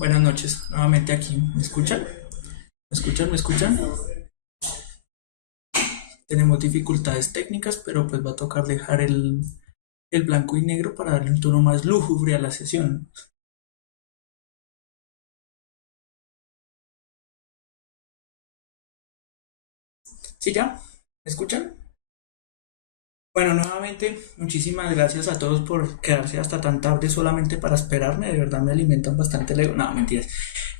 Buenas noches, nuevamente aquí. ¿Me escuchan? ¿Me escuchan? ¿Me escuchan? Tenemos dificultades técnicas, pero pues va a tocar dejar el blanco y negro para darle un tono más lúgubre a la sesión. ¿Sí ya? ¿Me escuchan? Bueno, nuevamente, muchísimas gracias a todos por quedarse hasta tan tarde solamente para esperarme. De verdad me alimentan bastante el ego. No, mentiras.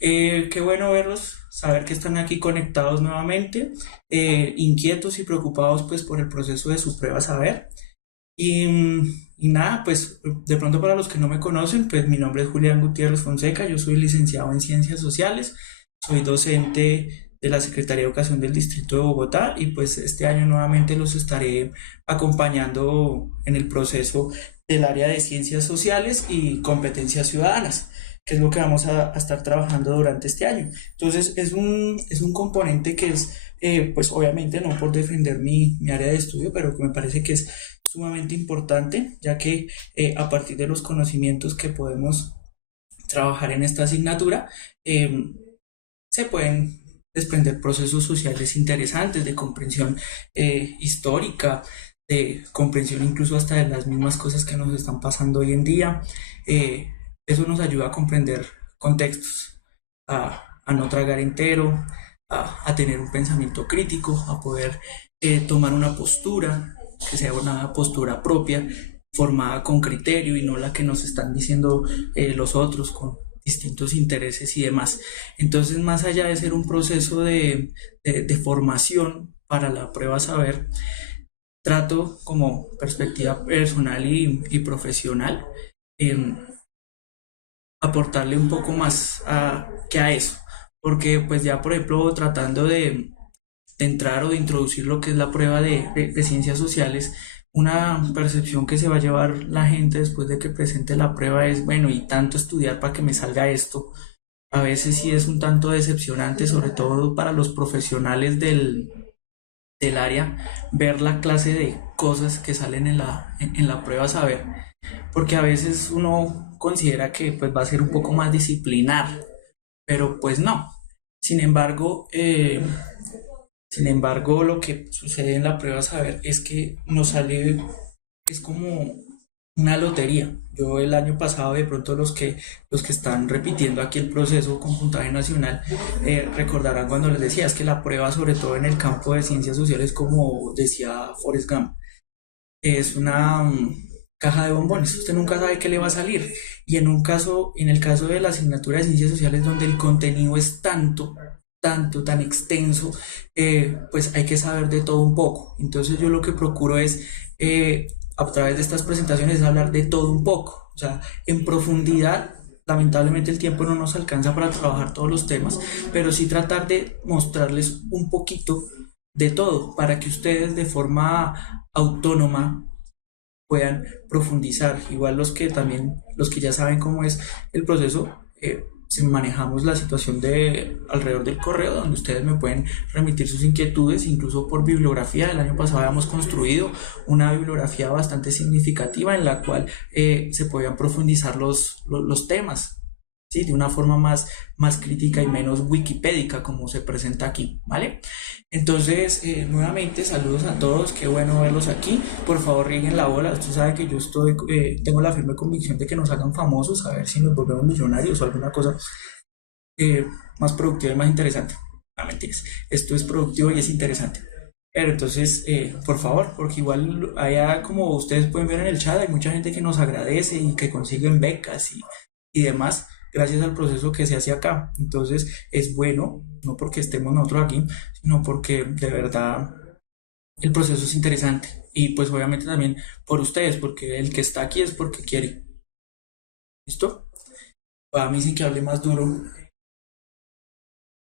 Qué bueno verlos, saber que están aquí conectados nuevamente, inquietos y preocupados pues por el proceso de su prueba saber. Y nada, pues de pronto para los que no me conocen, pues mi nombre es Julián Gutiérrez Fonseca, yo soy licenciado en Ciencias Sociales, soy docente de la Secretaría de Educación del Distrito de Bogotá y pues este año nuevamente los estaré acompañando en el proceso del área de Ciencias Sociales y Competencias Ciudadanas, que es lo que vamos a estar trabajando durante este año. Entonces es un componente que es, pues obviamente no por defender mi área de estudio, pero que me parece que es sumamente importante, ya que a partir de los conocimientos que podemos trabajar en esta asignatura, eh, se pueden desprender procesos sociales interesantes de comprensión histórica, de comprensión incluso hasta de las mismas cosas que nos están pasando hoy en día. Eso nos ayuda a comprender contextos, a no tragar entero, a tener un pensamiento crítico, a poder tomar una postura que sea una postura propia, formada con criterio y no la que nos están diciendo los otros con distintos intereses y demás. Entonces, más allá de ser un proceso de formación para la prueba saber, trato como perspectiva personal y profesional eh, aportarle un poco más que a eso, porque pues ya por ejemplo tratando de entrar o de introducir lo que es la prueba de ciencias sociales, una percepción que se va a llevar la gente después de que presente la prueba es, bueno, y tanto estudiar para que me salga esto. A veces sí es un tanto decepcionante, sobre todo para los profesionales del área, ver la clase de cosas que salen en la prueba saber, porque a veces uno considera que pues va a ser un poco más disciplinar, pero pues no. Sin embargo, lo que sucede en la prueba saber es que nos sale, es como una lotería. Yo el año pasado, de pronto los que están repitiendo aquí el proceso con puntaje nacional, recordarán cuando les decía, es que la prueba, sobre todo en el campo de ciencias sociales, como decía Forrest Gump, es una caja de bombones. Usted nunca sabe qué le va a salir. Y en el caso de la asignatura de ciencias sociales, donde el contenido es tanto, tan extenso, pues hay que saber de todo un poco. Entonces yo lo que procuro es, a través de estas presentaciones, hablar de todo un poco. O sea, en profundidad, lamentablemente el tiempo no nos alcanza para trabajar todos los temas, pero sí tratar de mostrarles un poquito de todo para que ustedes de forma autónoma puedan profundizar. Igual los que ya saben cómo es el proceso, si manejamos la situación de alrededor del correo, donde ustedes me pueden remitir sus inquietudes, incluso por bibliografía. El año pasado habíamos construido una bibliografía bastante significativa en la cual se podían profundizar los temas. ¿Sí? De una forma más crítica y menos wikipédica como se presenta aquí, ¿vale? Entonces, nuevamente, saludos a todos, qué bueno verlos aquí. Por favor, rieguen la bola. Usted sabe que yo tengo la firme convicción de que nos hagan famosos, a ver si nos volvemos millonarios o alguna cosa eh, más productiva y más interesante. No, mentiras. Esto es productivo y es interesante. Pero entonces, por favor, porque igual allá, como ustedes pueden ver en el chat, hay mucha gente que nos agradece y que consiguen becas y demás gracias al proceso que se hace acá. Entonces, es bueno, no porque estemos nosotros aquí, sino porque de verdad el proceso es interesante. Y pues obviamente también por ustedes, porque el que está aquí es porque quiere. ¿Listo? A mí sin que hable más duro.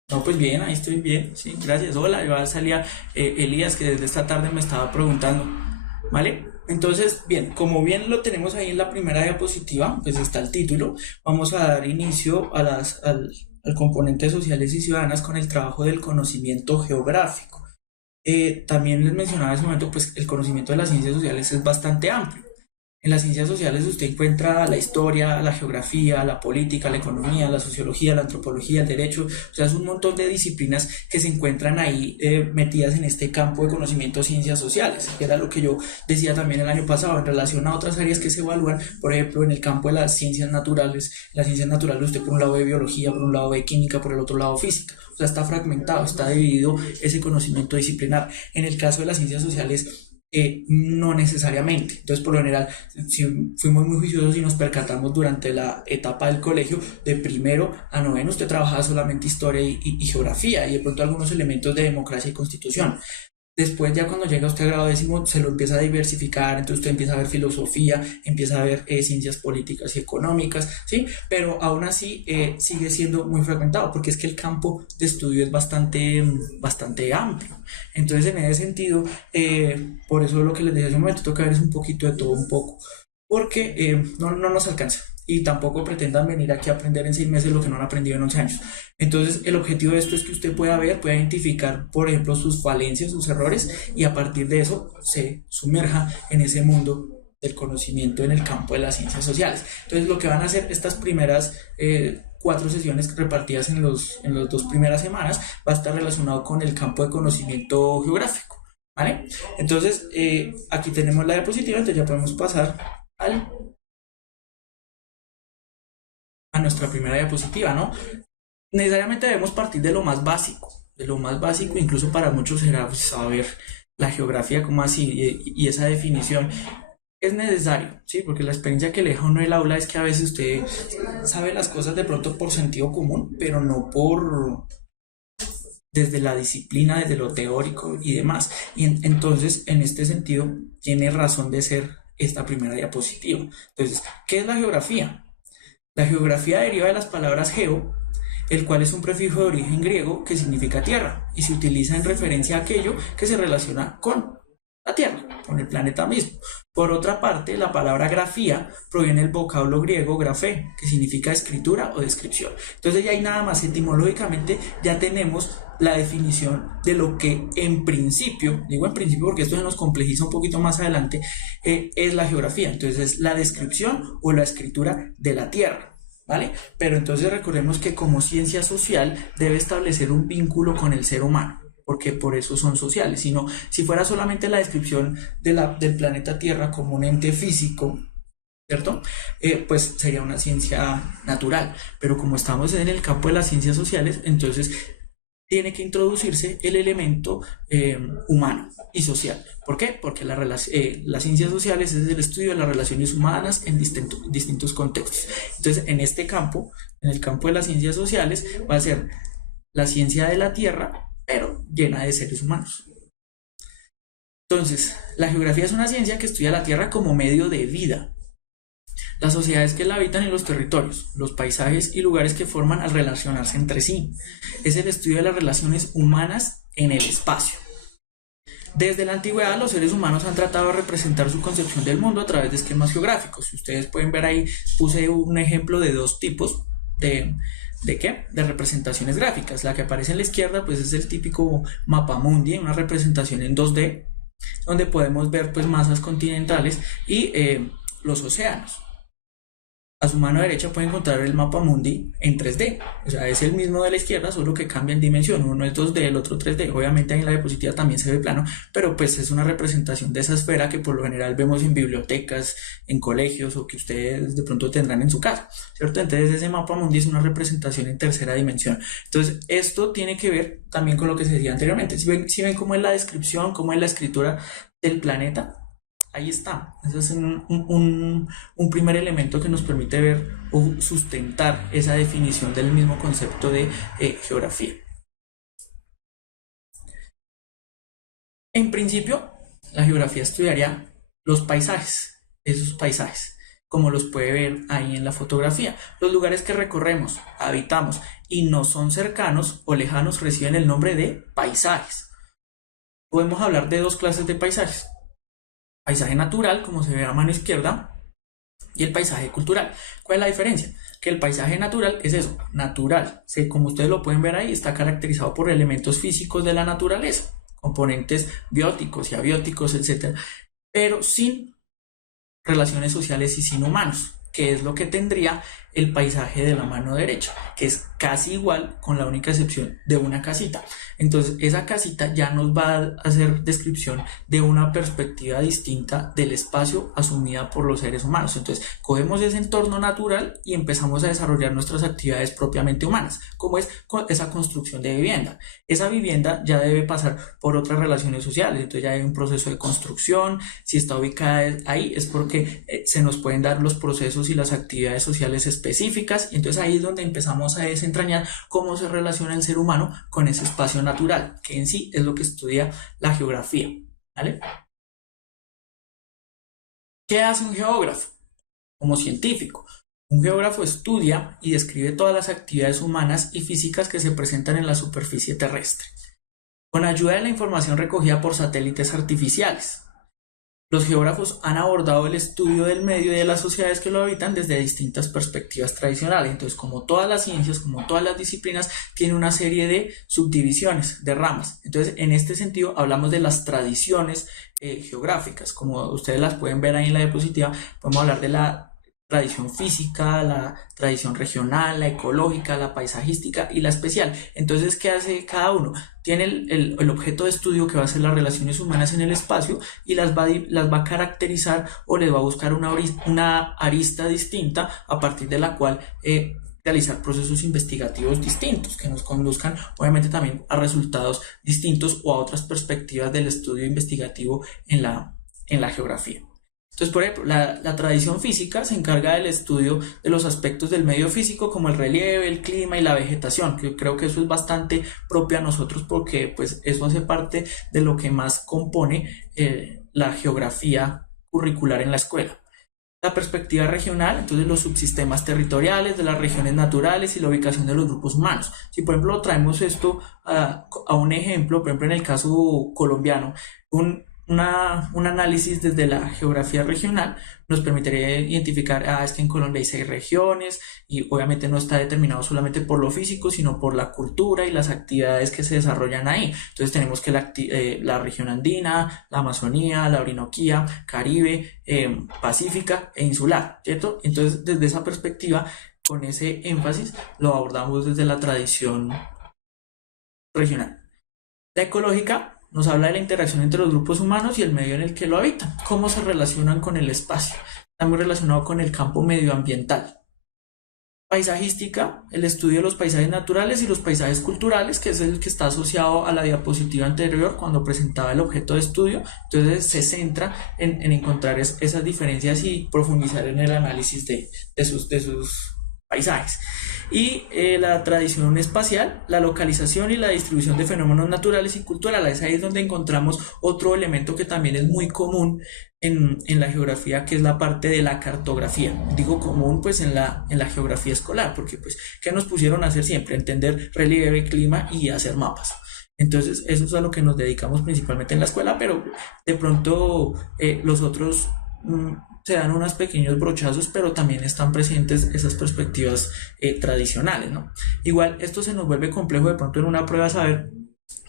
No, pues bien, ahí estoy bien. Sí, gracias. Hola, yo salía Elías, que desde esta tarde me estaba preguntando. ¿Vale? Entonces, bien, como bien lo tenemos ahí en la primera diapositiva, pues está el título. Vamos a dar inicio al componente sociales y ciudadanas con el trabajo del conocimiento geográfico. También les mencionaba en ese momento, pues el conocimiento de las ciencias sociales es bastante amplio. En las ciencias sociales usted encuentra la historia, la geografía, la política, la economía, la sociología, la antropología, el derecho, o sea, es un montón de disciplinas que se encuentran ahí metidas en este campo de conocimiento de ciencias sociales, que era lo que yo decía también el año pasado en relación a otras áreas que se evalúan, por ejemplo, en el campo de las ciencias naturales usted por un lado ve biología, por un lado ve química, por el otro lado física, o sea, está fragmentado, está dividido ese conocimiento disciplinar. En el caso de las ciencias sociales, no necesariamente. Entonces, por lo general, si fuimos muy juiciosos y nos percatamos durante la etapa del colegio, de primero a noveno, usted trabajaba solamente historia y geografía y de pronto algunos elementos de democracia y constitución. Después ya cuando llega usted a grado décimo se lo empieza a diversificar, entonces usted empieza a ver filosofía, empieza a ver ciencias políticas y económicas, ¿sí? Pero aún así sigue siendo muy fragmentado porque es que el campo de estudio es bastante amplio. Entonces en ese sentido, por eso lo que les dije hace un momento, toca ver es un poquito de todo un poco, porque no nos alcanza. Y tampoco pretendan venir aquí a aprender en 6 meses lo que no han aprendido en 11 años. Entonces, el objetivo de esto es que usted pueda identificar, por ejemplo, sus falencias, sus errores, y a partir de eso se sumerja en ese mundo del conocimiento en el campo de las ciencias sociales. Entonces, lo que van a hacer estas primeras 4 sesiones repartidas en las 2 primeras semanas va a estar relacionado con el campo de conocimiento geográfico, ¿vale? Entonces, aquí tenemos la diapositiva, entonces ya podemos pasar a nuestra primera diapositiva, ¿no? Necesariamente debemos partir de lo más básico, incluso para muchos será pues, saber la geografía, como así, y esa definición es necesario, ¿sí? Porque la experiencia que le deja uno el aula es que a veces usted sabe las cosas de pronto por sentido común, pero no por desde la disciplina, desde lo teórico y demás. Y entonces, en este sentido, tiene razón de ser esta primera diapositiva. Entonces, ¿qué es la geografía? La geografía deriva de las palabras geo, el cual es un prefijo de origen griego que significa tierra y se utiliza en referencia a aquello que se relaciona con la Tierra, con el planeta mismo. Por otra parte, la palabra grafía proviene del vocablo griego grafé, que significa escritura o descripción. Entonces ya hay nada más, etimológicamente ya tenemos la definición de lo que en principio, digo en principio porque esto se nos complejiza un poquito más adelante, es la geografía. Entonces es la descripción o la escritura de la Tierra. ¿Vale? Pero entonces recordemos que como ciencia social debe establecer un vínculo con el ser humano, porque por eso son sociales, sino si fuera solamente la descripción del planeta Tierra como un ente físico, ¿cierto? Pues sería una ciencia natural, pero como estamos en el campo de las ciencias sociales, entonces tiene que introducirse el elemento humano y social. ¿Por qué? Porque las ciencias sociales es el estudio de las relaciones humanas en distintos contextos. Entonces, en este campo, en el campo de las ciencias sociales, va a ser la ciencia de la Tierra, pero llena de seres humanos. Entonces, la geografía es una ciencia que estudia la Tierra como medio de vida, las sociedades que la habitan y los territorios, los paisajes y lugares que forman al relacionarse entre sí. Es el estudio de las relaciones humanas en el espacio. Desde la antigüedad, los seres humanos han tratado de representar su concepción del mundo a través de esquemas geográficos. Si ustedes pueden ver ahí, puse un ejemplo de 2 tipos de representaciones gráficas. La que aparece en la izquierda, pues es el típico mapamundi, una representación en 2D, donde podemos ver pues masas continentales y los océanos. A su mano derecha puede encontrar el mapa mundi en 3D, o sea, es el mismo de la izquierda, solo que cambia en dimensión, uno es 2D, el otro 3D, obviamente en la diapositiva también se ve plano, pero pues es una representación de esa esfera que por lo general vemos en bibliotecas, en colegios o que ustedes de pronto tendrán en su casa, ¿cierto? Entonces ese mapa mundi es una representación en tercera dimensión. Entonces esto tiene que ver también con lo que se decía anteriormente, si ven cómo es la descripción, cómo es la escritura del planeta. Ahí está. Ese es un primer elemento que nos permite ver o sustentar esa definición del mismo concepto de geografía. En principio, la geografía estudiaría los paisajes, esos paisajes, como los puede ver ahí en la fotografía. Los lugares que recorremos, habitamos y no son cercanos o lejanos reciben el nombre de paisajes. Podemos hablar de 2 clases de paisajes. Paisaje natural, como se ve a mano izquierda, y el paisaje cultural. ¿Cuál es la diferencia? Que el paisaje natural es eso, natural. Como ustedes lo pueden ver ahí, está caracterizado por elementos físicos de la naturaleza, componentes bióticos y abióticos, etc. Pero sin relaciones sociales y sin humanos, que es lo que tendría el paisaje de la mano derecha, que es casi igual con la única excepción de una casita. Entonces esa casita ya nos va a hacer descripción de una perspectiva distinta del espacio asumida por los seres humanos. Entonces cogemos ese entorno natural y empezamos a desarrollar nuestras actividades propiamente humanas, como es esa construcción de vivienda. Esa vivienda ya debe pasar por otras relaciones sociales, entonces ya hay un proceso de construcción. Si está ubicada ahí es porque se nos pueden dar los procesos y las actividades sociales específicas, y entonces ahí es donde empezamos a desentrañar cómo se relaciona el ser humano con ese espacio natural, que en sí es lo que estudia la geografía, ¿vale? ¿Qué hace un geógrafo? Como científico, un geógrafo estudia y describe todas las actividades humanas y físicas que se presentan en la superficie terrestre, con ayuda de la información recogida por satélites artificiales. Los geógrafos han abordado el estudio del medio y de las sociedades que lo habitan desde distintas perspectivas tradicionales. Entonces, como todas las ciencias, como todas las disciplinas, tiene una serie de subdivisiones, de ramas. Entonces, en este sentido, hablamos de las tradiciones geográficas. Como ustedes las pueden ver ahí en la diapositiva, podemos hablar de la tradición física, la tradición regional, la ecológica, la paisajística y la especial. Entonces, ¿qué hace cada uno? Tiene el objeto de estudio, que va a ser las relaciones humanas en el espacio, y las va a caracterizar, o les va a buscar una arista distinta a partir de la cual realizar procesos investigativos distintos que nos conduzcan obviamente también a resultados distintos o a otras perspectivas del estudio investigativo en la geografía. Entonces, por ejemplo, la tradición física se encarga del estudio de los aspectos del medio físico, como el relieve, el clima y la vegetación, que creo que eso es bastante propio a nosotros, porque pues eso hace parte de lo que más compone la geografía curricular en la escuela. La perspectiva regional, entonces los subsistemas territoriales de las regiones naturales y la ubicación de los grupos humanos. Si por ejemplo traemos esto a un ejemplo, por ejemplo en el caso colombiano, un análisis desde la geografía regional nos permitiría identificar, es que en Colombia hay 6 regiones, y obviamente no está determinado solamente por lo físico, sino por la cultura y las actividades que se desarrollan ahí. Entonces tenemos que la región andina, la Amazonía, la Orinoquía, Caribe, Pacífica e insular, ¿cierto? Entonces desde esa perspectiva, con ese énfasis, lo abordamos desde la tradición regional. La ecológica nos habla de la interacción entre los grupos humanos y el medio en el que lo habitan, cómo se relacionan con el espacio. Está muy relacionado con el campo medioambiental. Paisajística, el estudio de los paisajes naturales y los paisajes culturales, que es el que está asociado a la diapositiva anterior cuando presentaba el objeto de estudio. Entonces se centra en encontrar esas diferencias y profundizar en el análisis de sus paisajes. Y la tradición espacial, la localización y la distribución de fenómenos naturales y culturales. Ahí es donde encontramos otro elemento que también es muy común en la geografía, que es la parte de la cartografía. Digo común pues en la geografía escolar, porque pues ¿qué nos pusieron a hacer siempre? Entender relieve, clima y hacer mapas. Entonces eso es a lo que nos dedicamos principalmente en la escuela, pero de pronto los otros se dan unos pequeños brochazos, pero también están presentes esas perspectivas tradicionales, ¿no? Igual esto se nos vuelve complejo de pronto en una prueba saber,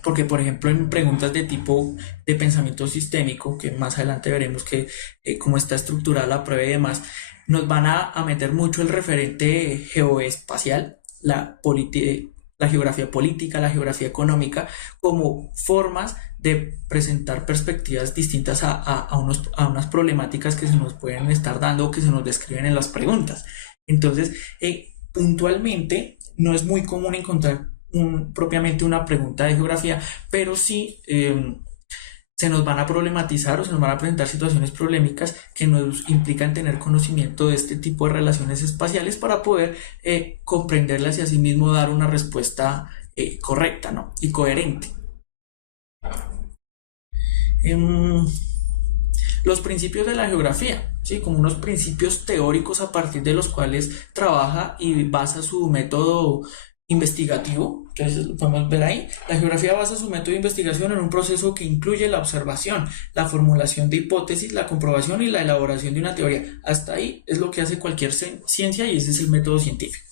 porque por ejemplo en preguntas de tipo de pensamiento sistémico, que más adelante veremos que cómo está estructurada la prueba y demás, nos van a meter mucho el referente geoespacial, la geografía política, la geografía económica, como formas de presentar perspectivas distintas a unas problemáticas que se nos pueden estar dando o que se nos describen en las preguntas. Entonces, puntualmente, no es muy común encontrar propiamente una pregunta de geografía, pero sí se nos van a problematizar o se nos van a presentar situaciones problemáticas que nos implican tener conocimiento de este tipo de relaciones espaciales para poder comprenderlas y asimismo dar una respuesta correcta, ¿no? Y coherente. Los principios de la geografía, ¿sí? Como unos principios teóricos a partir de los cuales trabaja y basa su método investigativo. Entonces lo podemos ver ahí. La geografía basa su método de investigación en un proceso que incluye la observación, la formulación de hipótesis, la comprobación y la elaboración de una teoría. Hasta ahí es lo que hace cualquier ciencia, y ese es el método científico.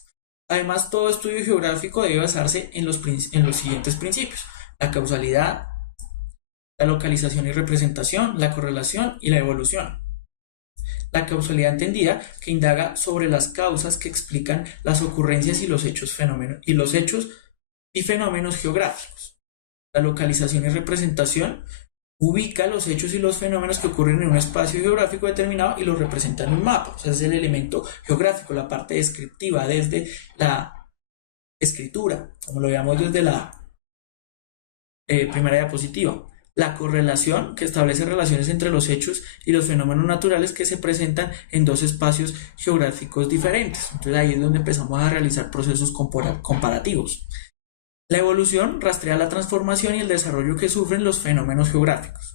Además, todo estudio geográfico debe basarse en los siguientes principios: la causalidad, la localización y representación, la correlación y la evolución. La causalidad entendida, que indaga sobre las causas que explican las ocurrencias y los hechos, y fenómenos geográficos. La localización y representación ubica los hechos y los fenómenos que ocurren en un espacio geográfico determinado y los representa en un mapa. O sea, es el elemento geográfico, la parte descriptiva, desde la escritura, como lo veamos desde la primera diapositiva. La correlación, que establece relaciones entre los hechos y los fenómenos naturales que se presentan en dos espacios geográficos diferentes. Entonces ahí es donde empezamos a realizar procesos comparativos. La evolución rastrea la transformación y el desarrollo que sufren los fenómenos geográficos.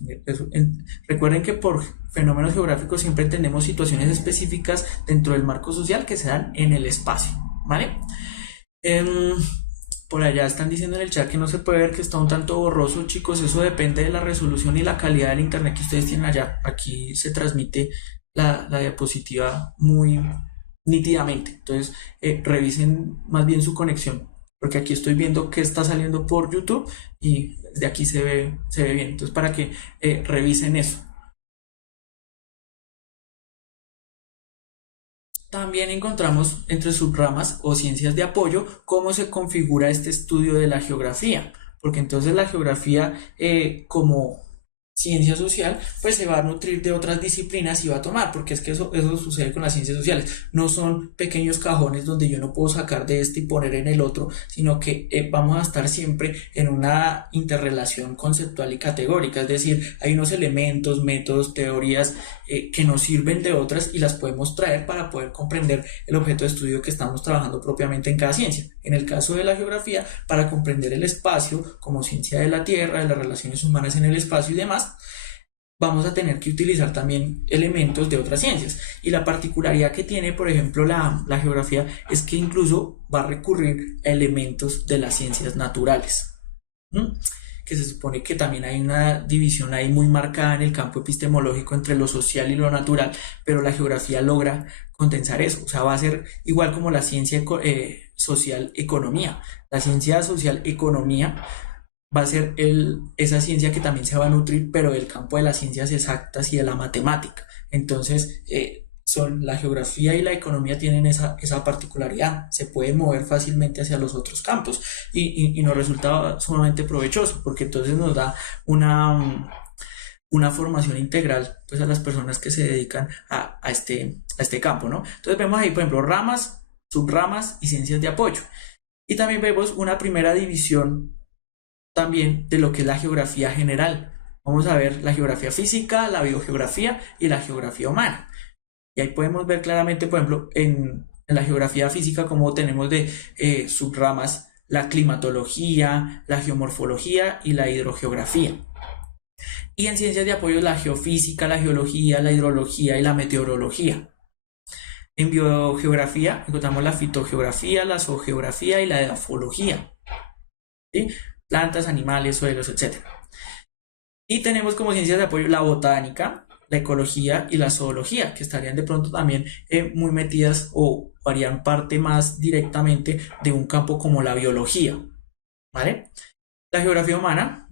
Recuerden que por fenómenos geográficos siempre entendemos situaciones específicas dentro del marco social que se dan en el espacio, ¿vale? Por allá están diciendo en el chat que no se puede ver, que está un tanto borroso, chicos. Eso depende de la resolución y la calidad del internet que ustedes tienen allá. Aquí se transmite la diapositiva muy nítidamente. Entonces, revisen más bien su conexión, porque aquí estoy viendo que está saliendo por YouTube y de aquí se ve bien. Entonces, para que revisen eso. También encontramos entre subramas o ciencias de apoyo cómo se configura este estudio de la geografía, porque entonces la geografía como ciencia social pues se va a nutrir de otras disciplinas y va a tomar, porque es que eso sucede con las ciencias sociales. No son pequeños cajones donde yo no puedo sacar de este y poner en el otro, sino que vamos a estar siempre en una interrelación conceptual y categórica, es decir, hay unos elementos, métodos, teorías que nos sirven de otras y las podemos traer para poder comprender el objeto de estudio que estamos trabajando propiamente en cada ciencia. En el caso de la geografía, para comprender el espacio como ciencia de la Tierra, de las relaciones humanas en el espacio y demás, vamos a tener que utilizar también elementos de otras ciencias. Y la particularidad que tiene, por ejemplo, la geografía es que incluso va a recurrir a elementos de las ciencias naturales, que se supone que también hay una división ahí muy marcada en el campo epistemológico entre lo social y lo natural, pero la geografía logra condensar eso. O sea, va a ser igual como la ciencia social economía. La ciencia social economía va a ser esa ciencia que también se va a nutrir, pero del campo de las ciencias exactas y de la matemática. Entonces, la geografía y la economía tienen esa particularidad, se puede mover fácilmente hacia los otros campos y nos resulta sumamente provechoso, porque entonces nos da una formación integral pues a las personas que se dedican a este campo, ¿no? Entonces vemos ahí, por ejemplo, ramas, subramas y ciencias de apoyo. Y también vemos una primera división también de lo que es la geografía general. Vamos a ver la geografía física, la biogeografía y la geografía humana. Y ahí podemos ver claramente, por ejemplo, en la geografía física, como tenemos de subramas la climatología, la geomorfología y la hidrogeografía. Y en ciencias de apoyo la geofísica, la geología, la hidrología y la meteorología. En biogeografía encontramos la fitogeografía, la zoogeografía y la edafología, ¿sí? Plantas, animales, suelos, etc. Y tenemos como ciencias de apoyo la botánica, la ecología y la zoología, que estarían de pronto también muy metidas o harían parte más directamente de un campo como la biología, ¿vale? La geografía humana,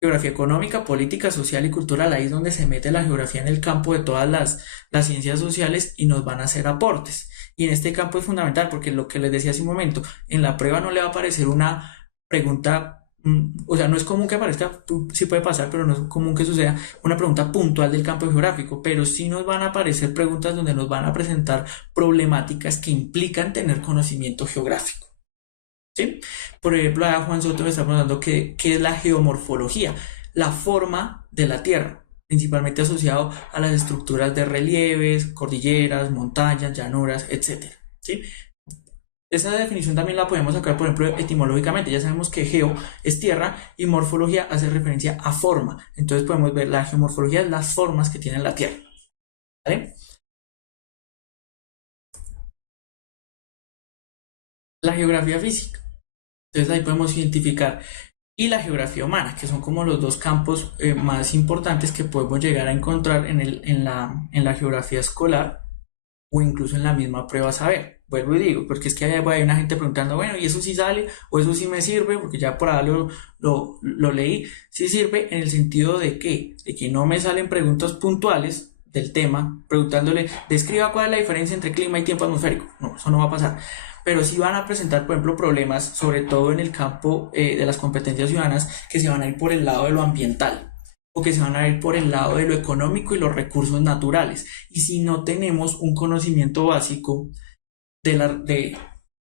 geografía económica, política, social y cultural, ahí es donde se mete la geografía en el campo de todas las ciencias sociales y nos van a hacer aportes. Y en este campo es fundamental porque lo que les decía hace un momento, en la prueba no le va a aparecer una pregunta, o sea, no es común que aparezca, sí puede pasar, pero no es común que suceda una pregunta puntual del campo geográfico, pero sí nos van a aparecer preguntas donde nos van a presentar problemáticas que implican tener conocimiento geográfico, ¿sí? Por ejemplo, a Juan Soto me está preguntando qué es la geomorfología, la forma de la Tierra, principalmente asociado a las estructuras de relieves, cordilleras, montañas, llanuras, etc., ¿sí? Esa definición también la podemos sacar, por ejemplo, etimológicamente. Ya sabemos que geo es tierra y morfología hace referencia a forma. Entonces podemos ver la geomorfología es las formas que tiene la tierra, ¿vale? La geografía física. Entonces ahí podemos identificar. Y la geografía humana, que son como los dos campos más importantes que podemos llegar a encontrar en la geografía escolar o incluso en la misma prueba saber. Vuelvo y digo, porque es que hay una gente preguntando, bueno, ¿y eso sí sale? ¿O eso sí me sirve? Porque ya por ahí lo leí. Sí sirve en el sentido de que no me salen preguntas puntuales del tema, preguntándole, describa cuál es la diferencia entre clima y tiempo atmosférico. No, eso no va a pasar. Pero sí van a presentar, por ejemplo, problemas, sobre todo en el campo de las competencias ciudadanas, que se van a ir por el lado de lo ambiental o que se van a ir por el lado de lo económico y los recursos naturales. Y si no tenemos un conocimiento básico de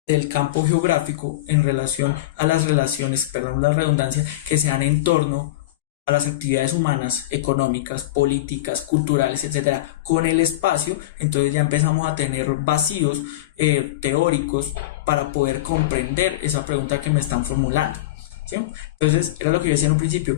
del campo geográfico en relación a las relaciones, perdón la redundancia, que se dan en torno a las actividades humanas, económicas, políticas, culturales, etcétera, con el espacio, entonces ya empezamos a tener vacíos teóricos para poder comprender esa pregunta que me están formulando, ¿sí? Entonces, era lo que yo decía en un principio.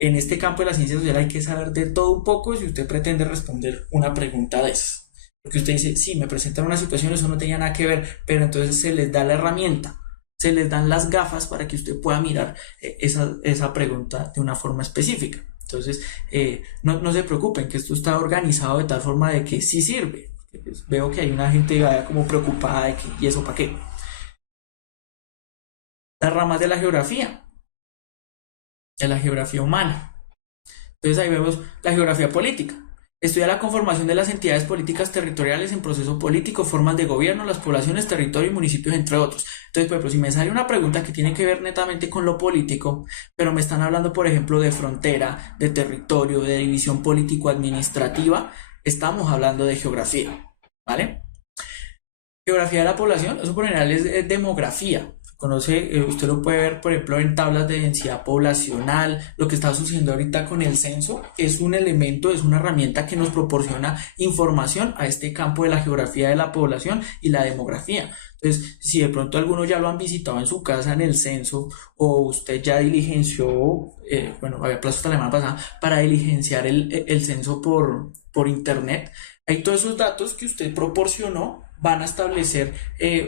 En este campo de la ciencia social hay que saber de todo un poco si usted pretende responder una pregunta de esas. Porque usted dice, sí, me presentan una situación, eso no tenía nada que ver, pero entonces se les da la herramienta, se les dan las gafas para que usted pueda mirar esa pregunta de una forma específica. Entonces, no se preocupen, que esto está organizado de tal forma de que sí sirve. Pues veo que hay una gente vaya como preocupada de que, ¿y eso para qué? Las ramas de la geografía humana. Entonces ahí vemos la geografía política. Estudia la conformación de las entidades políticas territoriales en proceso político, formas de gobierno, las poblaciones, territorio y municipios, entre otros. Entonces, por ejemplo, si me sale una pregunta que tiene que ver netamente con lo político, pero me están hablando, por ejemplo, de frontera, de territorio, de división político-administrativa, estamos hablando de geografía, ¿vale? Geografía de la población, eso por general es demografía. Conoce, usted lo puede ver, por ejemplo, en tablas de densidad poblacional. Lo que está sucediendo ahorita con el censo es un elemento, es una herramienta que nos proporciona información a este campo de la geografía de la población y la demografía. Entonces, si de pronto algunos ya lo han visitado en su casa en el censo, o usted ya diligenció, bueno, había plazo hasta la semana pasada para diligenciar el censo por internet, hay todos esos datos que usted proporcionó van a establecer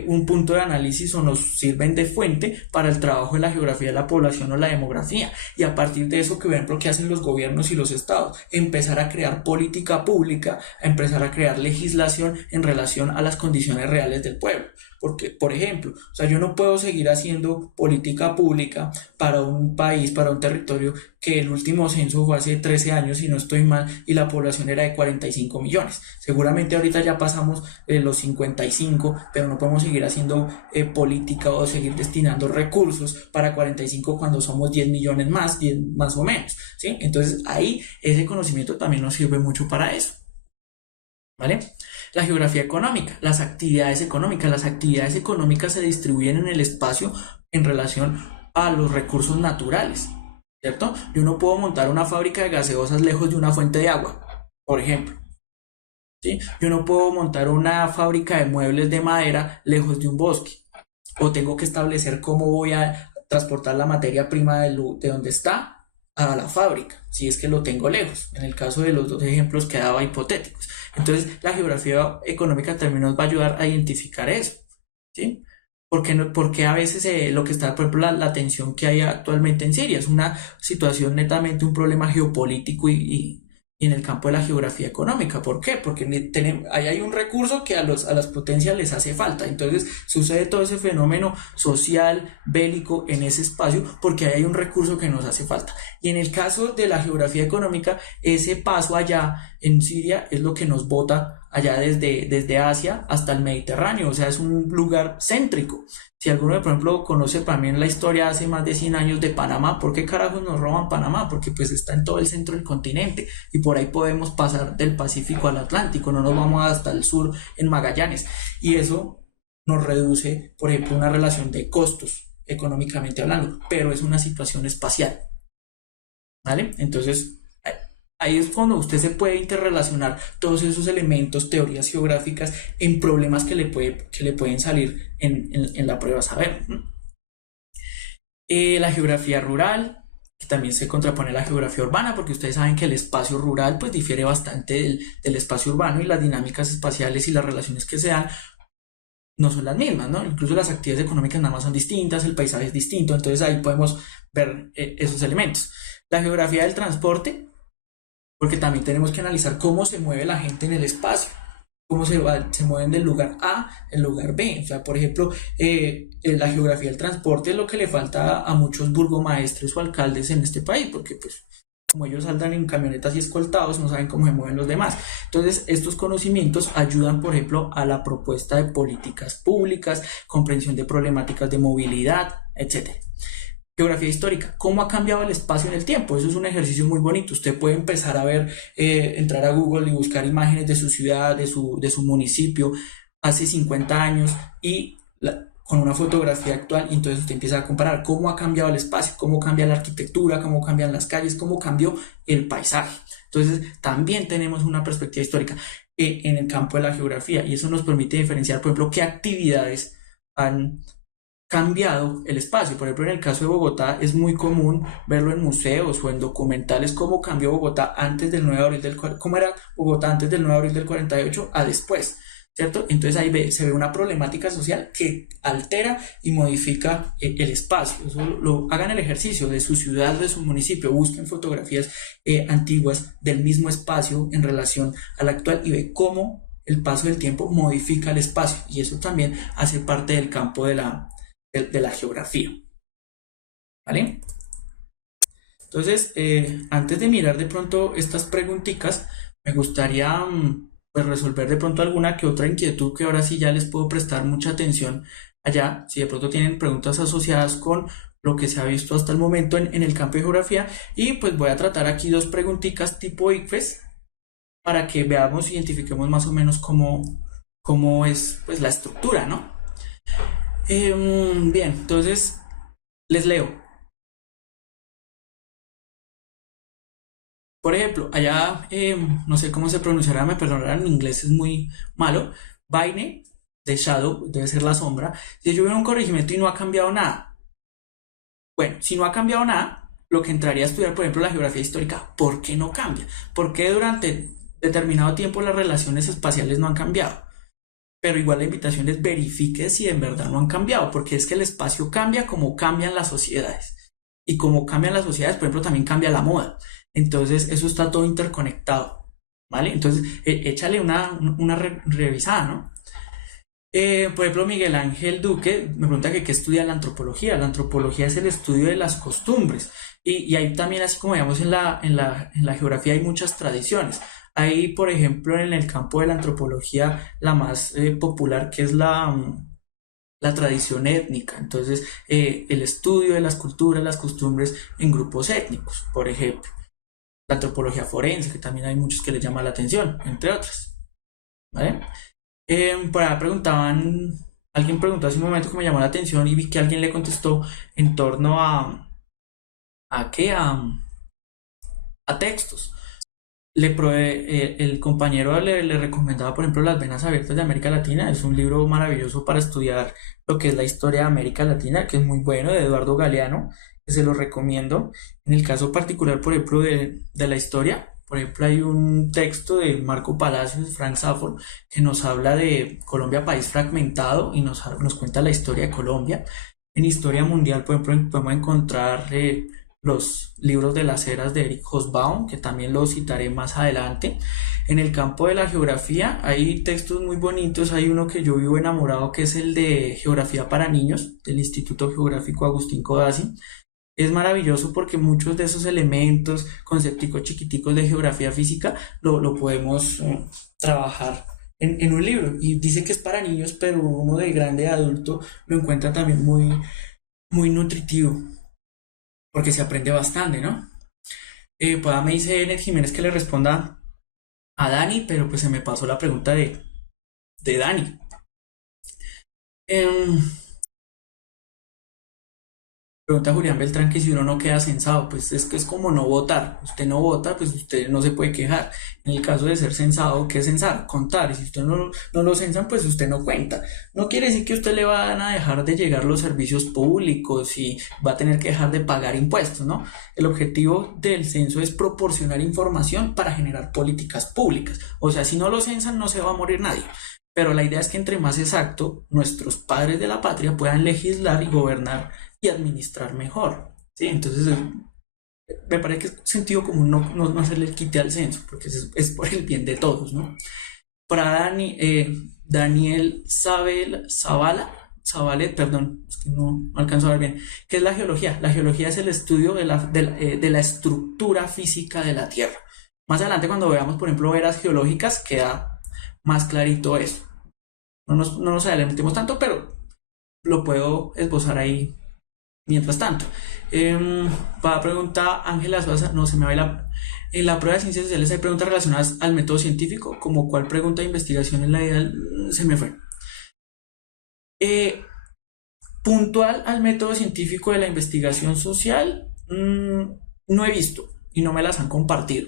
un punto de análisis o nos sirven de fuente para el trabajo de la geografía de la población o la demografía. Y a partir de eso, que vean lo que hacen los gobiernos y los estados, empezar a crear política pública, a empezar a crear legislación en relación a las condiciones reales del pueblo. Porque, por ejemplo, o sea, yo no puedo seguir haciendo política pública para un país, para un territorio que el último censo fue hace 13 años, si no estoy mal, y la población era de 45 millones. Seguramente ahorita ya pasamos los 55, pero no podemos seguir haciendo política o seguir destinando recursos para 45 cuando somos 10 millones más, 10 más o menos, ¿sí? Entonces ahí ese conocimiento también nos sirve mucho para eso, ¿vale? La geografía económica, las actividades económicas. Las actividades económicas se distribuyen en el espacio en relación a los recursos naturales, ¿cierto? Yo no puedo montar una fábrica de gaseosas lejos de una fuente de agua, por ejemplo, ¿sí? Yo no puedo montar una fábrica de muebles de madera lejos de un bosque, o tengo que establecer cómo voy a transportar la materia prima de donde está a la fábrica, si es que lo tengo lejos, en el caso de los dos ejemplos que daba hipotéticos. Entonces, la geografía económica también nos va a ayudar a identificar eso, ¿sí? Porque a veces lo que está, por ejemplo, la tensión que hay actualmente en Siria es una situación netamente un problema geopolítico y en el campo de la geografía económica. ¿Por qué? Porque ahí hay un recurso que a las potencias les hace falta. Entonces sucede todo ese fenómeno social, bélico en ese espacio porque ahí hay un recurso que nos hace falta. Y en el caso de la geografía económica, ese paso allá en Siria es lo que nos bota allá desde Asia hasta el Mediterráneo. O sea, es un lugar céntrico. Si alguno, por ejemplo, conoce también la historia hace más de 100 años de Panamá, ¿por qué carajos nos roban Panamá? Porque pues está en todo el centro del continente y por ahí podemos pasar del Pacífico al Atlántico, no nos vamos hasta el sur en Magallanes. Y eso nos reduce, por ejemplo, una relación de costos económicamente hablando, pero es una situación espacial, ¿vale? Entonces, ahí es cuando usted se puede interrelacionar todos esos elementos, teorías geográficas, en problemas que le pueden salir en la prueba saber. La geografía rural, que también se contrapone a la geografía urbana, porque ustedes saben que el espacio rural pues difiere bastante del espacio urbano y las dinámicas espaciales y las relaciones que se dan no son las mismas, ¿no? Incluso las actividades económicas nada más son distintas, el paisaje es distinto, entonces ahí podemos ver esos elementos. La geografía del transporte, porque también tenemos que analizar cómo se mueve la gente en el espacio, cómo se mueven del lugar A al lugar B. O sea, por ejemplo, la geografía del transporte es lo que le falta a muchos burgomaestres o alcaldes en este país, porque pues como ellos saltan en camionetas y escoltados, no saben cómo se mueven los demás. Entonces, estos conocimientos ayudan, por ejemplo, a la propuesta de políticas públicas, comprensión de problemáticas de movilidad, etcétera. Geografía histórica, cómo ha cambiado el espacio en el tiempo. Eso es un ejercicio muy bonito. Usted puede empezar a ver, entrar a Google y buscar imágenes de su ciudad, de su municipio hace 50 años y con una fotografía actual, y entonces usted empieza a comparar cómo ha cambiado el espacio, cómo cambia la arquitectura, cómo cambian las calles, cómo cambió el paisaje. Entonces también tenemos una perspectiva histórica en el campo de la geografía, y eso nos permite diferenciar, por ejemplo, qué actividades han cambiado el espacio. Por ejemplo, en el caso de Bogotá es muy común verlo en museos o en documentales, cómo cambió Bogotá antes del 9 de abril cómo era Bogotá antes del 9 de abril del 48 a después, ¿cierto? Entonces ahí se ve una problemática social que altera y modifica el espacio. Eso hagan el ejercicio de su ciudad, de su municipio, busquen fotografías antiguas del mismo espacio en relación al actual y ve cómo el paso del tiempo modifica el espacio, y eso también hace parte del campo de la geografía, ¿vale? Entonces, antes de mirar de pronto estas preguntitas, me gustaría pues resolver de pronto alguna que otra inquietud que ahora sí ya les puedo prestar mucha atención allá, si de pronto tienen preguntas asociadas con lo que se ha visto hasta el momento en el campo de geografía, y pues voy a tratar aquí dos preguntitas tipo ICFES para que veamos, identifiquemos más o menos cómo es pues la estructura, ¿no? Bien, entonces les leo. Por ejemplo, allá, no sé cómo se pronunciará, me perdonarán, mi inglés es muy malo. Vaine de Shadow, debe ser la sombra. Si yo veo un corregimiento y no ha cambiado nada. Bueno, si no ha cambiado nada, lo que entraría a estudiar, por ejemplo, la geografía histórica, ¿por qué no cambia? ¿Por qué durante determinado tiempo las relaciones espaciales no han cambiado? Pero igual la invitación es verifique si en verdad no han cambiado, porque es que el espacio cambia como cambian las sociedades. Y como cambian las sociedades, por ejemplo, también cambia la moda. Entonces, eso está todo interconectado, ¿vale? Entonces, échale una revisada, ¿no? Por ejemplo, Miguel Ángel Duque me pregunta que qué estudia la antropología. La antropología es el estudio de las costumbres. Y ahí también, así como digamos en la geografía, hay muchas tradiciones. Hay, por ejemplo, en el campo de la antropología, la más popular, que es la tradición étnica. Entonces, el estudio de las culturas, las costumbres en grupos étnicos, por ejemplo. La antropología forense, que también hay muchos que les llama la atención, entre otras, ¿vale? Por ahí alguien preguntó hace un momento que me llamó la atención y vi que alguien le contestó en torno ¿a qué? A textos. El compañero le recomendaba, por ejemplo, Las Venas Abiertas de América Latina. Es un libro maravilloso para estudiar lo que es la historia de América Latina, que es muy bueno, de Eduardo Galeano, que se lo recomiendo. En el caso particular, por ejemplo, de la historia, por ejemplo, hay un texto de Marco Palacios, Frank Safford, que nos habla de Colombia, país fragmentado, y nos cuenta la historia de Colombia. En historia mundial, por ejemplo, podemos encontrar los libros de las eras de Eric Hobsbawm, que también los citaré más adelante. En el campo de la geografía hay textos muy bonitos. Hay uno que yo vivo enamorado, que es el de Geografía para Niños, del Instituto Geográfico Agustín Codazzi. Es maravilloso porque muchos de esos elementos concepticos chiquiticos de geografía física lo podemos trabajar en un libro. Y dice que es para niños, pero uno de grande adulto lo encuentra también muy, muy nutritivo, porque se aprende bastante, ¿no? Pues me dice Enet Jiménez que le responda a Dani, pero pues se me pasó la pregunta de Dani. Em, Pregunta Julián Beltrán que si uno no queda censado, pues es que es como no votar. Usted no vota, pues usted no se puede quejar. En el caso de ser censado, ¿qué es censar? Contar. Y si usted no lo censan, pues usted no cuenta. No quiere decir que usted le van a dejar de llegar los servicios públicos y va a tener que dejar de pagar impuestos, ¿no? El objetivo del censo es proporcionar información para generar políticas públicas. O sea, si no lo censan, no se va a morir nadie. Pero la idea es que entre más exacto, nuestros padres de la patria puedan legislar y gobernar y administrar mejor, ¿sí? Entonces, me parece que es sentido común no hacerle el quite al censo, porque es por el bien de todos, ¿no? Para Daniel Zavala, Zabalet, perdón, es que no alcanzo a ver bien. ¿Qué es la geología? La geología es el estudio de la estructura física de la Tierra. Más adelante, cuando veamos, por ejemplo, eras geológicas, queda más clarito eso. No nos adelantemos tanto, pero lo puedo esbozar ahí mientras tanto. Para preguntar Ángela Suaza, no se me va en la prueba de ciencias sociales hay preguntas relacionadas al método científico, como cuál pregunta de investigación es la ideal, se me fue. Eh, Puntual al método científico de la investigación social, no he visto y no me las han compartido,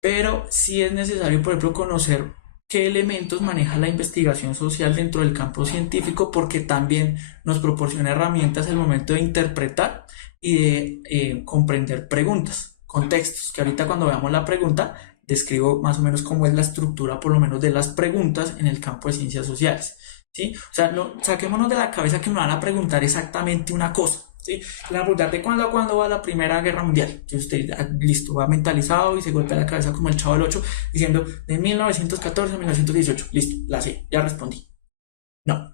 pero sí es necesario, por ejemplo, conocer qué elementos maneja la investigación social dentro del campo científico, porque también nos proporciona herramientas al momento de interpretar y de comprender preguntas, contextos, que ahorita cuando veamos la pregunta describo más o menos cómo es la estructura por lo menos de las preguntas en el campo de ciencias sociales. ¿Sí? O sea, no, saquémonos de la cabeza que me van a preguntar exactamente una cosa. ¿Sí? Le van a preguntar de cuándo va la Primera Guerra Mundial. Entonces usted, listo, va mentalizado y se golpea la cabeza como el Chavo del 8 diciendo de 1914 a 1918. Listo, la sé, ya respondí. No.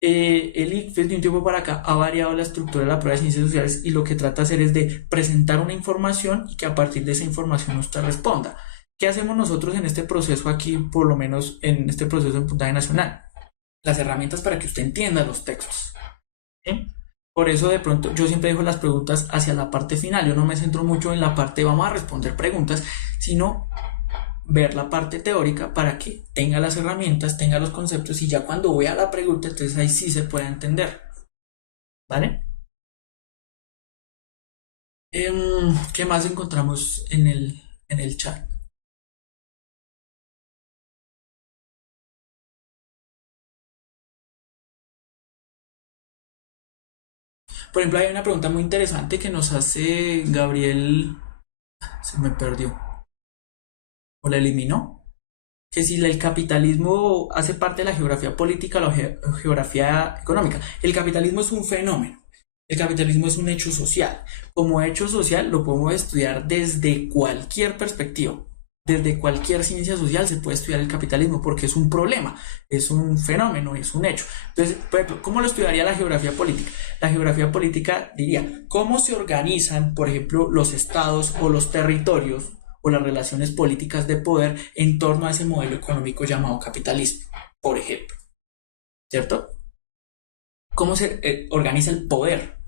El ICFES de un tiempo para acá ha variado la estructura de la prueba de ciencias sociales y lo que trata de hacer es de presentar una información y que a partir de esa información usted responda. ¿Qué hacemos nosotros en este proceso aquí, por lo menos en este proceso en Puntaje Nacional? Las herramientas para que usted entienda los textos. ¿Sí? Por eso de pronto yo siempre dejo las preguntas hacia la parte final. Yo no me centro mucho en la parte vamos a responder preguntas, sino ver la parte teórica para que tenga las herramientas, tenga los conceptos y ya cuando vea la pregunta, entonces ahí sí se puede entender. ¿Vale? ¿Qué más encontramos en el chat? Por ejemplo, hay una pregunta muy interesante que nos hace Gabriel, se me perdió, o la eliminó, que si el capitalismo hace parte de la geografía política o la geografía económica. El capitalismo es un fenómeno, el capitalismo es un hecho social. Como hecho social lo podemos estudiar desde cualquier perspectiva. Desde cualquier ciencia social se puede estudiar el capitalismo porque es un problema, es un fenómeno, es un hecho. Entonces, por ejemplo, ¿cómo lo estudiaría la geografía política? La geografía política diría cómo se organizan, por ejemplo, los estados o los territorios o las relaciones políticas de poder en torno a ese modelo económico llamado capitalismo, por ejemplo, ¿cierto? ¿Cómo se organiza el poder?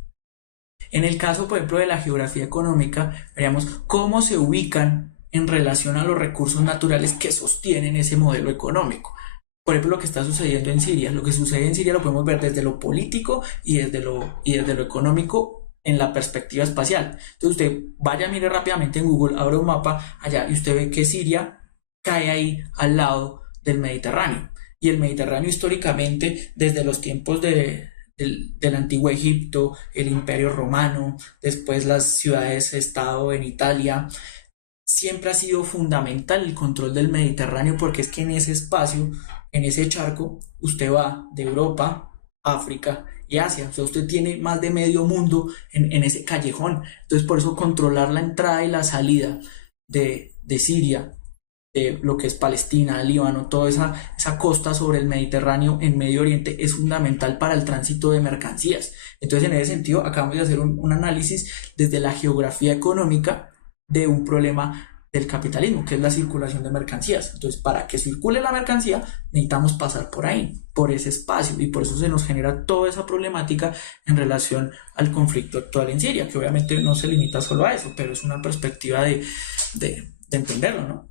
En el caso, por ejemplo, de la geografía económica, veríamos cómo se ubican en relación a los recursos naturales que sostienen ese modelo económico. Por ejemplo, lo que está sucediendo en Siria. Lo que sucede en Siria lo podemos ver desde lo político y desde lo económico en la perspectiva espacial. Entonces usted vaya, mire rápidamente en Google, abre un mapa allá y usted ve que Siria cae ahí al lado del Mediterráneo. Y el Mediterráneo históricamente, desde los tiempos del antiguo Egipto, el Imperio Romano, después las ciudades-estado en Italia, siempre ha sido fundamental el control del Mediterráneo porque es que en ese espacio, en ese charco, usted va de Europa, África y Asia. O sea, usted tiene más de medio mundo en ese callejón. Entonces, por eso controlar la entrada y la salida de Siria, de lo que es Palestina, Líbano, toda esa costa sobre el Mediterráneo en Medio Oriente es fundamental para el tránsito de mercancías. Entonces, en ese sentido, acabamos de hacer un análisis desde la geografía económica de un problema del capitalismo, que es la circulación de mercancías. Entonces, para que circule la mercancía, necesitamos pasar por ahí, por ese espacio, y por eso se nos genera toda esa problemática en relación al conflicto actual en Siria, que obviamente no se limita solo a eso, pero es una perspectiva de entenderlo, ¿no?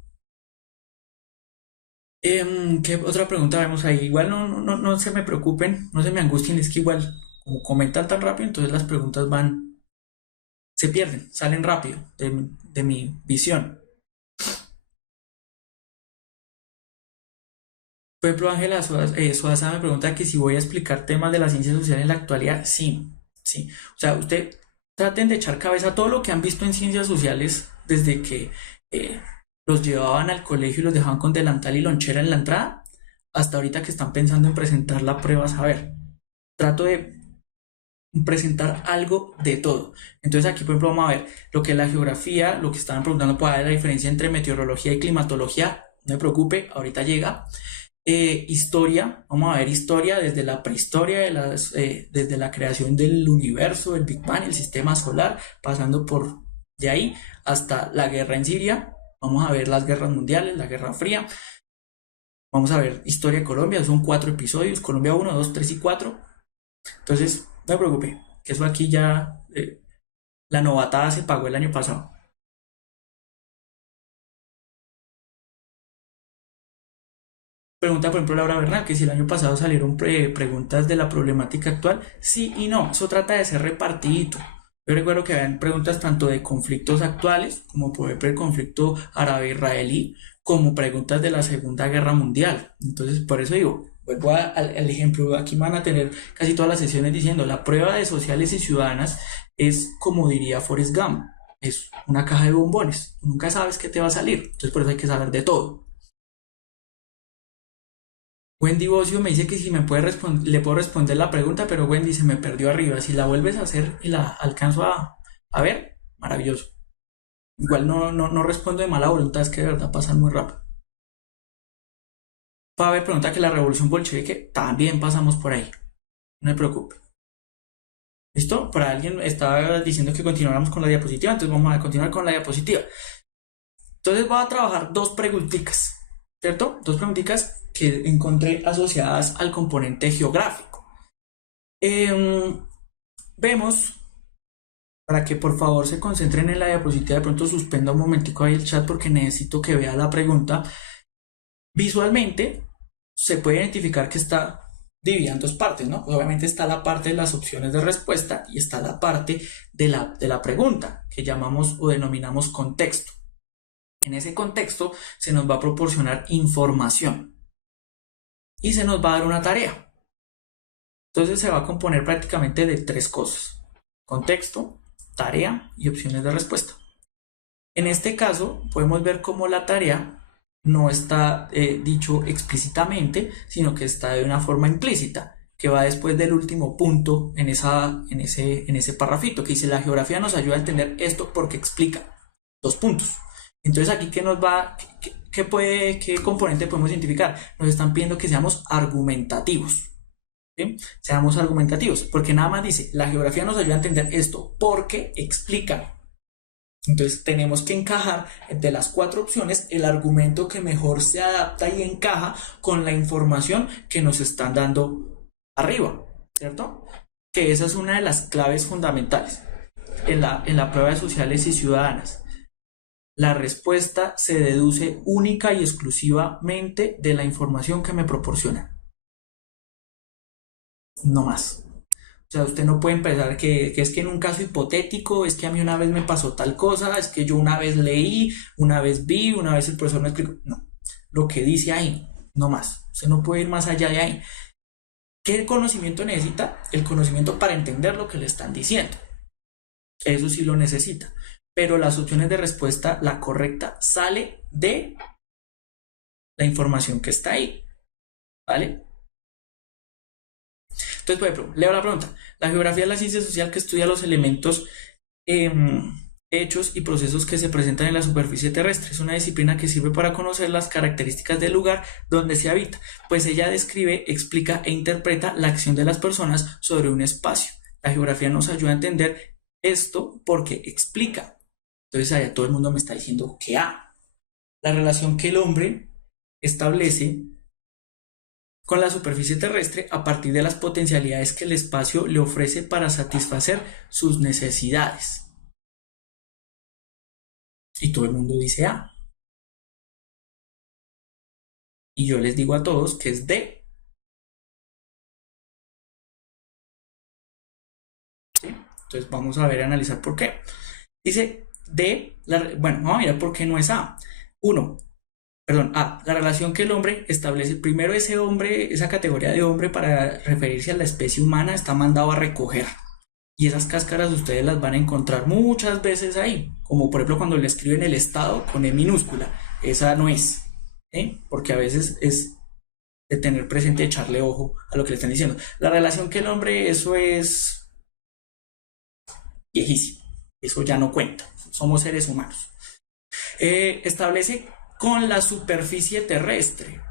¿Qué otra pregunta vemos ahí? Igual no se me preocupen, no se me angustien, es que igual, como comentan tan rápido, entonces las preguntas se pierden, salen rápido de mi visión. Por ejemplo, Ángela Suaza me pregunta que si voy a explicar temas de la ciencia social en la actualidad. Sí, sí. O sea, usted traten de echar cabeza a todo lo que han visto en ciencias sociales desde que eh, los llevaban al colegio y los dejaban con delantal y lonchera en la entrada, hasta ahorita que están pensando en presentar la prueba a saber. Trato de presentar algo de todo. Entonces aquí, por ejemplo, vamos a ver lo que es la geografía, lo que estaban preguntando, puede haber la diferencia entre meteorología y climatología. No me preocupe, ahorita llega. Historia, vamos a ver historia desde la prehistoria, desde la creación del universo, el Big Bang, el sistema solar, pasando por de ahí hasta la guerra en Siria. Vamos a ver las guerras mundiales, la Guerra Fría. Vamos a ver historia de Colombia, son 4 episodios, Colombia 1, 2, 3 y 4. Entonces, no me preocupe, que eso aquí ya, la novatada se pagó el año pasado. Pregunta, por ejemplo, Laura Bernal, que si el año pasado salieron preguntas de la problemática actual, sí y no, eso trata de ser repartidito. Yo recuerdo que habían preguntas tanto de conflictos actuales, como por ejemplo el conflicto árabe-israelí, como preguntas de la Segunda Guerra Mundial. Entonces, por eso digo, vuelvo al ejemplo, aquí van a tener casi todas las sesiones diciendo, la prueba de sociales y ciudadanas es, como diría Forrest Gump, es una caja de bombones, nunca sabes qué te va a salir, entonces por eso hay que saber de todo. Wendy Bocio me dice que si me puede le puedo responder la pregunta, pero Wendy se me perdió arriba. Si la vuelves a hacer y la alcanzo a ver, maravilloso. Igual no respondo de mala voluntad, es que de verdad pasan muy rápido. Faber pregunta que la revolución bolchevique también pasamos por ahí. No me preocupe. ¿Listo? Por alguien estaba diciendo que continuáramos con la diapositiva, entonces vamos a continuar con la diapositiva. Entonces voy a trabajar dos preguntitas, ¿cierto? Dos preguntitas que encontré asociadas al componente geográfico. Vemos, para que por favor se concentren en la diapositiva, de pronto suspenda un momentico ahí el chat porque necesito que vea la pregunta. Visualmente se puede identificar que está dividida en dos partes, ¿no? Pues obviamente está la parte de las opciones de respuesta y está la parte de la pregunta, que llamamos o denominamos contexto. En ese contexto se nos va a proporcionar información y se nos va a dar una tarea. Entonces se va a componer prácticamente de tres cosas: contexto, tarea y opciones de respuesta. En este caso podemos ver cómo la tarea no está dicho explícitamente, sino que está de una forma implícita, que va después del último punto en ese parrafito, que dice: la geografía nos ayuda a entender esto porque explica. Dos puntos. Entonces aquí, ¿qué componente podemos identificar? Nos están pidiendo que seamos argumentativos. ¿Sí? Seamos argumentativos, porque nada más dice: la geografía nos ayuda a entender esto porque explica. Entonces tenemos que encajar de las cuatro opciones el argumento que mejor se adapta y encaja con la información que nos están dando arriba, ¿cierto? Que esa es una de las claves fundamentales en la prueba de sociales y ciudadanas. La respuesta se deduce única y exclusivamente de la información que me proporcionan. No más. O sea, usted no puede empezar que es que en un caso hipotético, es que a mí una vez me pasó tal cosa, es que yo una vez leí, una vez vi, una vez el profesor me explicó. No, lo que dice ahí, no más. Usted no puede ir más allá de ahí. ¿Qué conocimiento necesita? El conocimiento para entender lo que le están diciendo. Eso sí lo necesita. Pero las opciones de respuesta, la correcta, sale de la información que está ahí. ¿Vale? Entonces, por ejemplo, leo la pregunta. La geografía es la ciencia social que estudia los elementos, hechos y procesos que se presentan en la superficie terrestre. Es una disciplina que sirve para conocer las características del lugar donde se habita, pues ella describe, explica e interpreta la acción de las personas sobre un espacio. La geografía nos ayuda a entender esto porque explica. Entonces, allá todo el mundo me está diciendo que la relación que el hombre establece con la superficie terrestre a partir de las potencialidades que el espacio le ofrece para satisfacer sus necesidades. Y todo el mundo dice A. Y yo les digo a todos que es D. ¿Sí? Entonces vamos a ver y analizar por qué. Dice D, bueno, vamos a mirar por qué no es A. La relación que el hombre establece. Primero, ese hombre, esa categoría de hombre para referirse a la especie humana está mandado a recoger. Y esas cáscaras ustedes las van a encontrar muchas veces ahí, como por ejemplo cuando le escriben el Estado con E minúscula. Esa no es, porque a veces es de tener presente, echarle ojo a lo que le están diciendo. La relación que el hombre, eso es viejísimo, eso ya no cuenta, somos seres humanos. Establece con la superficie terrestre.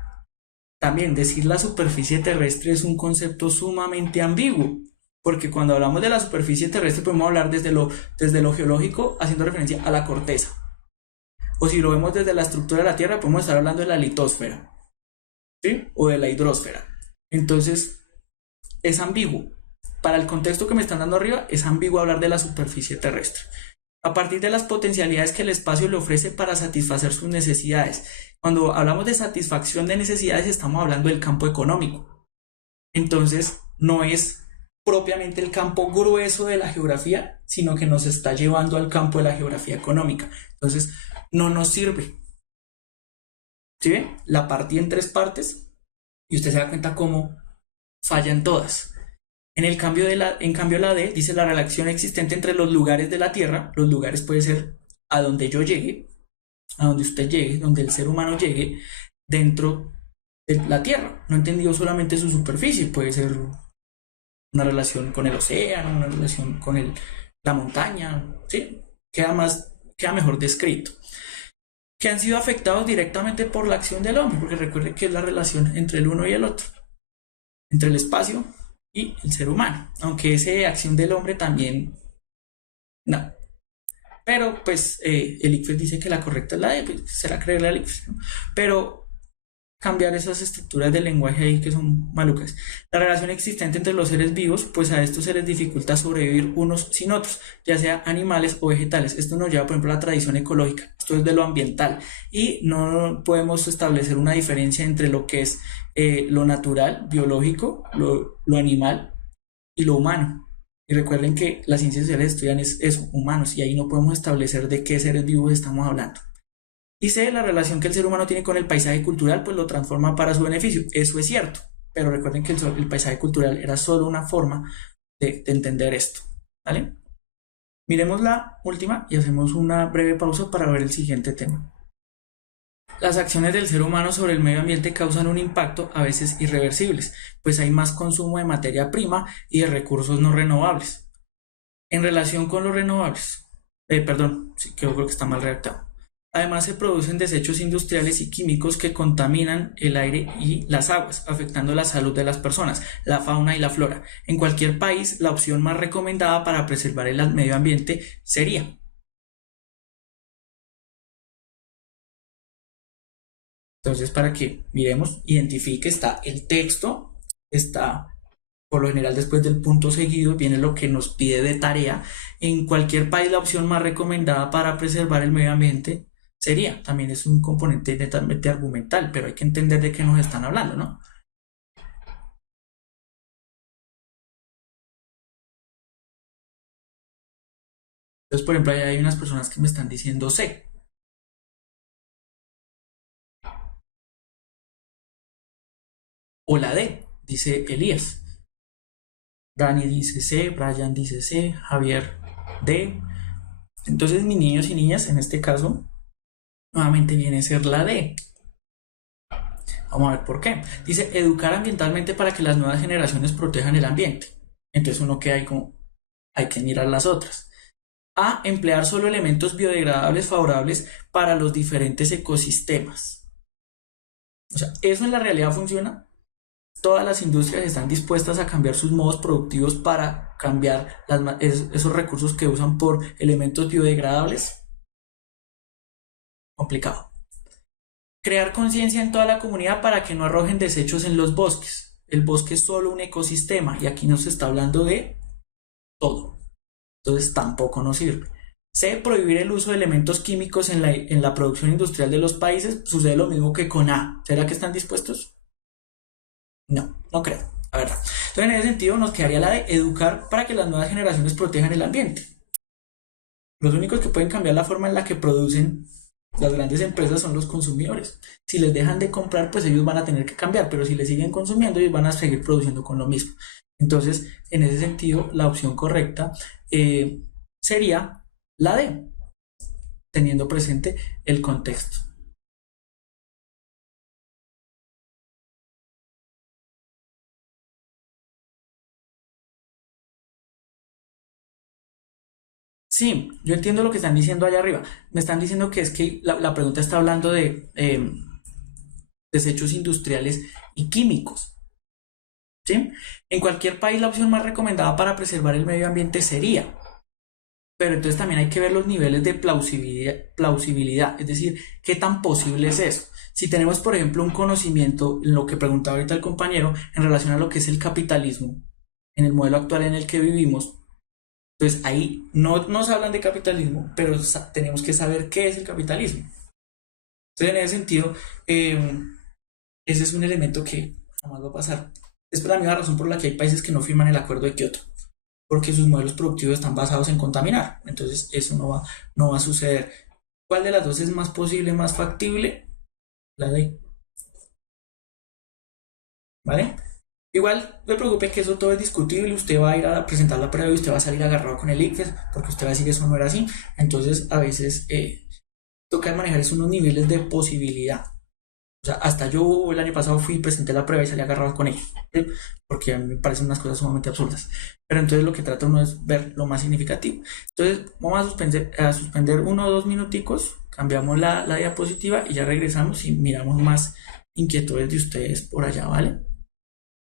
también decir la superficie terrestre es un concepto sumamente ambiguo, porque cuando hablamos de la superficie terrestre podemos hablar desde lo geológico haciendo referencia a la corteza, o si lo vemos desde la estructura de la Tierra podemos estar hablando de la litosfera, ¿sí? O de la hidrosfera. Entonces es ambiguo. Para el contexto que me están dando arriba es ambiguo hablar de la superficie terrestre. A partir de las potencialidades que el espacio le ofrece para satisfacer sus necesidades. Cuando hablamos de satisfacción de necesidades estamos hablando del campo económico. Entonces no es propiamente el campo grueso de la geografía, sino que nos está llevando al campo de la geografía económica. Entonces no nos sirve. ¿Sí ven? La partí en 3 partes y usted se da cuenta cómo fallan todas. En cambio la D dice la relación existente entre los lugares de la Tierra. Los lugares puede ser a donde yo llegue, a donde usted llegue, donde el ser humano llegue dentro de la Tierra. No entendido solamente su superficie, puede ser una relación con el océano, una relación con la montaña, ¿sí? Queda mejor descrito. Que han sido afectados directamente por la acción del hombre, porque recuerde que es la relación entre el uno y el otro, entre el espacio y el ser humano, aunque esa acción del hombre también, no. Pero pues el ICFES dice que la correcta es la D, pues será creerle al ICFES, ¿no? Pero cambiar esas estructuras del lenguaje ahí que son malucas. La relación existente entre los seres vivos, pues a estos seres dificulta sobrevivir unos sin otros, ya sea animales o vegetales. Esto nos lleva, por ejemplo, a la tradición ecológica. Esto es de lo ambiental y no podemos establecer una diferencia entre lo que es lo natural, biológico, lo animal y lo humano. Y recuerden que las ciencias sociales estudian eso, humanos, y ahí no podemos establecer de qué seres vivos estamos hablando. Y C, la relación que el ser humano tiene con el paisaje cultural, pues lo transforma para su beneficio. Eso es cierto, pero recuerden que el paisaje cultural era solo una forma de entender esto, ¿vale? Miremos la última y hacemos una breve pausa para ver el siguiente tema. Las acciones del ser humano sobre el medio ambiente causan un impacto a veces irreversibles, pues hay más consumo de materia prima y de recursos no renovables. En relación con los renovables, perdón, sí, creo que está mal redactado. Además se producen desechos industriales y químicos que contaminan el aire y las aguas, afectando la salud de las personas, la fauna y la flora. En cualquier país, la opción más recomendada para preservar el medio ambiente sería: entonces, para que miremos, identifique, está el texto, está por lo general después del punto seguido, viene lo que nos pide de tarea. En cualquier país la opción más recomendada para preservar el medio ambiente sería, también es un componente netamente argumental, pero hay que entender de qué nos están hablando, ¿no? Entonces, por ejemplo, ahí hay unas personas que me están diciendo C, o la D, dice Elías. Dani dice C, Brian dice C, Javier D. Entonces, mis niños y niñas, en este caso, nuevamente viene a ser la D. Vamos a ver por qué. Dice educar ambientalmente para que las nuevas generaciones protejan el ambiente. Entonces uno queda ahí como, hay que mirar las otras. A, emplear solo elementos biodegradables favorables para los diferentes ecosistemas. O sea, ¿eso en la realidad funciona? Todas las industrias están dispuestas a cambiar sus modos productivos para cambiar esos recursos que usan por elementos biodegradables. Complicado. Crear conciencia en toda la comunidad para que no arrojen desechos en los bosques. El bosque es solo un ecosistema y aquí no se está hablando de todo. Entonces tampoco nos sirve. C, prohibir el uso de elementos químicos en la producción industrial de los países. Sucede lo mismo que con A. ¿Será que están dispuestos? No, no creo, la verdad. Entonces en ese sentido nos quedaría la de educar para que las nuevas generaciones protejan el ambiente. Los únicos que pueden cambiar la forma en la que producen las grandes empresas son los consumidores. Si les dejan de comprar, pues ellos van a tener que cambiar, pero si les siguen consumiendo, ellos van a seguir produciendo con lo mismo. Entonces, en ese sentido, la opción correcta sería la D, teniendo presente el contexto. Sí, yo entiendo lo que están diciendo allá arriba. Me están diciendo que es que la pregunta está hablando de desechos industriales y químicos. ¿Sí? En cualquier país la opción más recomendada para preservar el medio ambiente sería, pero entonces también hay que ver los niveles de plausibilidad, es decir, qué tan posible es eso. Si tenemos, por ejemplo, un conocimiento, en lo que preguntaba ahorita el compañero, en relación a lo que es el capitalismo, en el modelo actual en el que vivimos, entonces ahí no nos hablan de capitalismo, pero tenemos que saber qué es el capitalismo. Entonces, en ese sentido, ese es un elemento que jamás va a pasar. Es por la misma razón por la que hay países que no firman el acuerdo de Kioto, porque sus modelos productivos están basados en contaminar. Entonces, eso no va a suceder. ¿Cuál de las dos es más posible, más factible? La de, ¿vale? Igual, no se preocupe que eso todo es discutible, usted va a ir a presentar la prueba y usted va a salir agarrado con el ICFES, porque usted va a decir que eso no era así. Entonces, a veces toca manejar unos niveles de posibilidad. O sea, hasta yo el año pasado fui, presenté la prueba y salí agarrado con ella, ¿sí? Porque a mí me parecen unas cosas sumamente absurdas. Pero entonces lo que trata uno es ver lo más significativo. Entonces vamos a suspender 1 o 2 minuticos, cambiamos la diapositiva y ya regresamos y miramos más inquietudes de ustedes por allá, ¿vale?